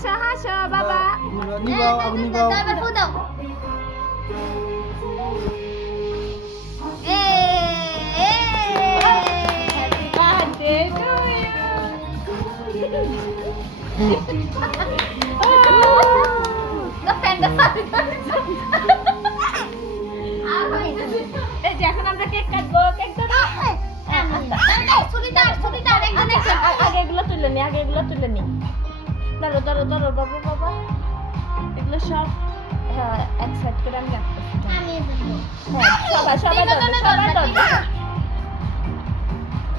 হাসো হাসো বাবা নিবাও আপনি নিবাও এবার ফু দাও হ্যাপি বার্থডে টু তো ফ্যানটা সাথে এই যে এখন আমরা কেক কাটবো কেক তো আগে এগুলো তুলে নি ধরো ধরো ধরো বাবা বাবা এগুলো সব হ্যাঁ এক সাইড করে আমি রাখতেছি হ্যাঁ সবাই সবাই ধরো সবাই ধরো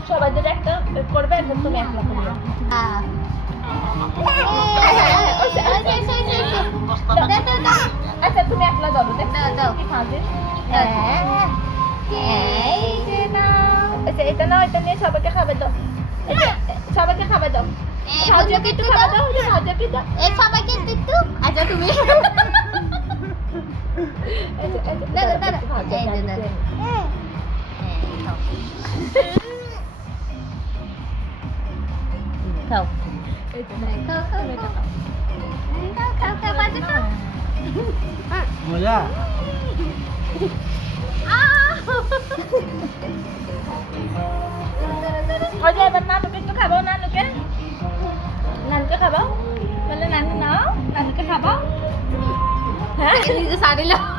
সবাই ধরে একটা করবে এখন তুমি একলা করবে আচ্ছা তুমি একলা ধরো দেখো কি ফাঁদে এই যে নাও আচ্ছা এটা নাও এটা নিয়ে সবাইকে খাবে দাও সবাইকে খাবে দাও ভাউজাকে একটু খাবে দাও ভাউজাকে দাও এই সবাইকে একটু আচ্ছা তুমি দাদা দাদা এই যে দাদা খাও এই যে নাও খাও খাও খাও খাও বাজে খাও মজা ওই যে এবার নানুকে একটু খাবাও নানুকে খাবাও বলে নানু নাও নানুকে খাবাও হ্যাঁ নিজে শাড়ি লাও